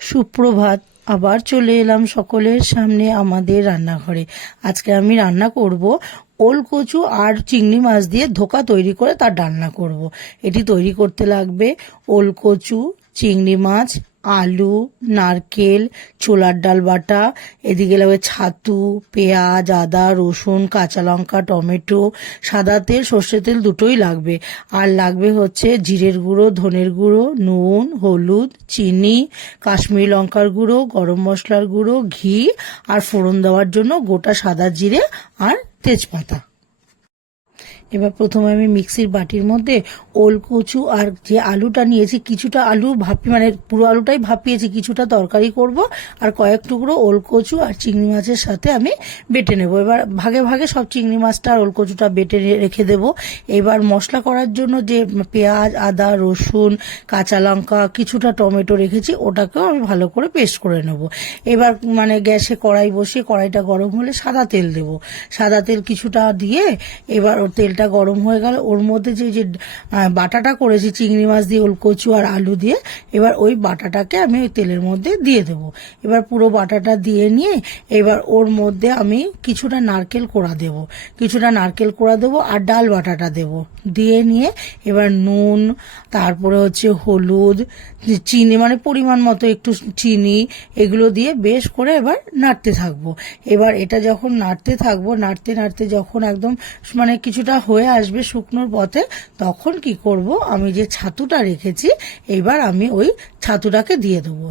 সুপ্রভাত। আবার চলে এলাম সকলের সামনে আমাদের রান্নাঘরে। আজকে আমি রান্না করব ওলকচু আর চিংড়ি মাছ দিয়ে ধোকা তৈরি করে তার ডালনা করব। এটি তৈরি করতে লাগবে ওলকচু, চিংড়ি মাছ, আলু, নারকেল, ছোলার ডাল বাটা, এদিকে লাগবে ছাতু, পেঁয়াজ, আদা, রসুন, কাঁচা লঙ্কা, টমেটো, সাদা তেল, সর্ষের তেল দুটোই লাগবে। আর লাগবে হচ্ছে জিরের গুঁড়ো, ধনের গুঁড়ো, নুন, হলুদ, চিনি, কাশ্মীরি লঙ্কার গুঁড়ো, গরম মশলার গুঁড়ো, ঘি আর ফোড়ন দেওয়ার জন্য গোটা সাদা জিরে আর তেজপাতা। এবার প্রথমে আমি মিক্সির বাটির মধ্যে ওলকচু আর যে আলুটা নিয়েছি, কিছুটা আলু মানে পুরো আলুটাই ভাপিয়েছি, কিছুটা তরকারি করব আর কয়েক টুকরো ওলকচু আর চিংড়ি মাছের সাথে আমি বেটে নেব। এবার ভাগে ভাগে সব চিংড়ি মাছটা আর ওলকচুটা বেটে রেখে দেব। এবার মশলা করার জন্য যে পেঁয়াজ, আদা, রসুন, কাঁচা লঙ্কা, কিছুটা টমেটো রেখেছি, ওটাকেও আমি ভালো করে পেস্ট করে নেব। এবার গ্যাসে কড়াই বসিয়ে কড়াইটা গরম হলে সাদা তেল দেব। সাদা তেল কিছুটা দিয়ে এবার ওর তেলটা গরম হয়ে গেল, ওর মধ্যে যে বাটাটা করেছি চিংড়ি মাছ দিয়ে, ওলকচু আর আলু দিয়ে, এবার ওই বাটাটাকে আমি ওই তেলের মধ্যে দিয়ে দেব। এবার পুরো বাটাটা দিয়ে নিয়ে এবার ওর মধ্যে আমি কিছুটা নারকেল কোড়া দেবো আর ডাল বাটাটা দেব। দিয়ে নিয়ে এবার নুন, তারপরে হচ্ছে হলুদ, চিনি পরিমাণ মতো একটু চিনি, এগুলো দিয়ে বেশ করে এবার নাড়তে থাকবো। এবার এটা যখন নাড়তে নাড়তে যখন একদম কিছুটা হয়ে আসবে শুকনোর পথে, তখন কি করব, আমি যে ছাতুটা রেখেছি এবার আমি ওই ছাতুটাকে দিয়ে দেবো।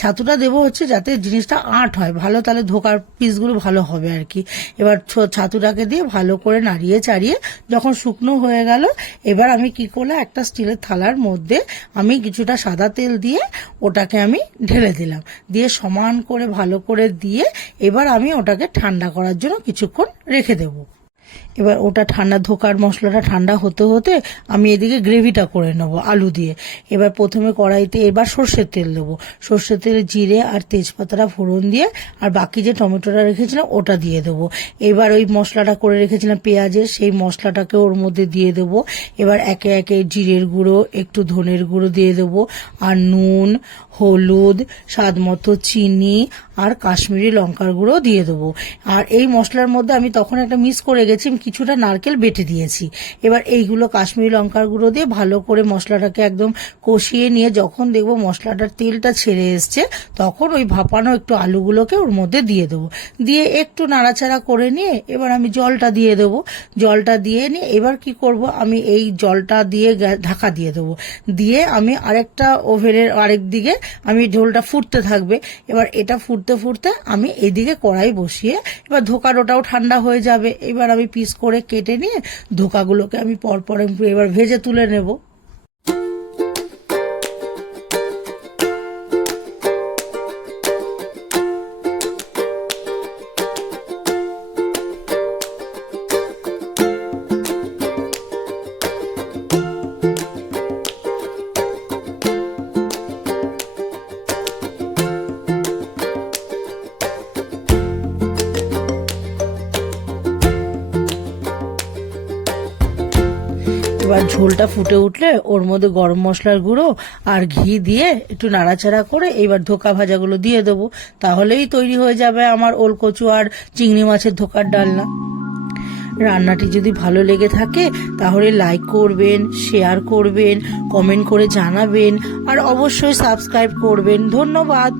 ছাতুটা দেবো হচ্ছে যাতে জিনিসটা আঁট হয় ভালো, তাহলে ধোকার পিসগুলো ভালো হবে আর কি। এবার ছাতুটাকে দিয়ে ভালো করে নাড়িয়ে চাড়িয়ে যখন শুকনো হয়ে গেল, এবার আমি কি করলাম, একটা স্টিলের থালার মধ্যে আমি কিছুটা সাদা তেল দিয়ে ওটাকে আমি ঢেলে দিলাম। দিয়ে সমান করে ভালো করে দিয়ে এবার আমি ওটাকে ঠান্ডা করার জন্য কিছুক্ষণ রেখে দেবো। এবার ওটা ধোকার মশলাটা ঠান্ডা হতে হতে আমি এদিকে গ্রেভিটা করে নেবো আলু দিয়ে। এবার প্রথমে কড়াইতে এবার সর্ষের তেল দেবো। সর্ষের তেলে জিরে আর তেজপাতাটা ফোড়ন দিয়ে আর বাকি যে টমেটোটা রেখেছিলাম ওটা দিয়ে দেবো। এবার ওই মশলাটা করে রেখেছিলাম পেঁয়াজের, সেই মশলাটাকে ওর মধ্যে দিয়ে দেবো। এবার একে একে জিরের গুঁড়ো, একটু ধনের গুঁড়ো দিয়ে দেবো, আর নুন, হলুদ, স্বাদ মতো চিনি আর কাশ্মীরি লঙ্কার গুঁড়ো দিয়ে দেবো। আর এই মশলার মধ্যে আমি তখন একটা মিক্স করে গেছি, কিছুটা নারকেল বেটে দিয়েছি। এবার এইগুলো কাশ্মীরি লঙ্কার গুঁড়ো দিয়ে ভালো করে মশলাটাকে একদম কষিয়ে নিয়ে যখন দেখবো মশলাটার তেলটা ছেড়ে এসছে, তখন ওই ভাপানো একটু আলুগুলোকে ওর মধ্যে দিয়ে দেবো। দিয়ে একটু নাড়াচাড়া করে নিয়ে এবার আমি জলটা দিয়ে দেবো। জলটা দিয়ে নিয়ে এবার কি করব, আমি এই জলটা দিয়ে ঢাকা দিয়ে দেবো। দিয়ে আমি আরেকটা ওভেনের আরেক দিকে আমি ঝোলটা ফুটতে থাকবে। এবার এটা ফুটতে ফুটতে আমি এদিকে কড়াই বসিয়ে এবার ধোকার ওটাও ঠান্ডা হয়ে যাবে। এবার আমি পিস করে কেটে নিয়ে ধোকাগুলোকে আমি পরপর এবার ভেজে তুলে নেব। এবার ঝোলটা ফুটে উঠলে ওর মধ্যে গরম মশলার গুঁড়ো আর ঘি দিয়ে একটু নাড়াচাড়া করে এবার ধোকা ভাজাগুলো দিয়ে দেবো। তাহলেই তৈরি হয়ে যাবে আমার ওলকচু আর চিংড়ি মাছের ধোকার ডালনা। রান্নাটি যদি ভালো লেগে থাকে তাহলে লাইক করবেন, শেয়ার করবেন, কমেন্ট করে জানাবেন আর অবশ্যই সাবস্ক্রাইব করবেন। ধন্যবাদ।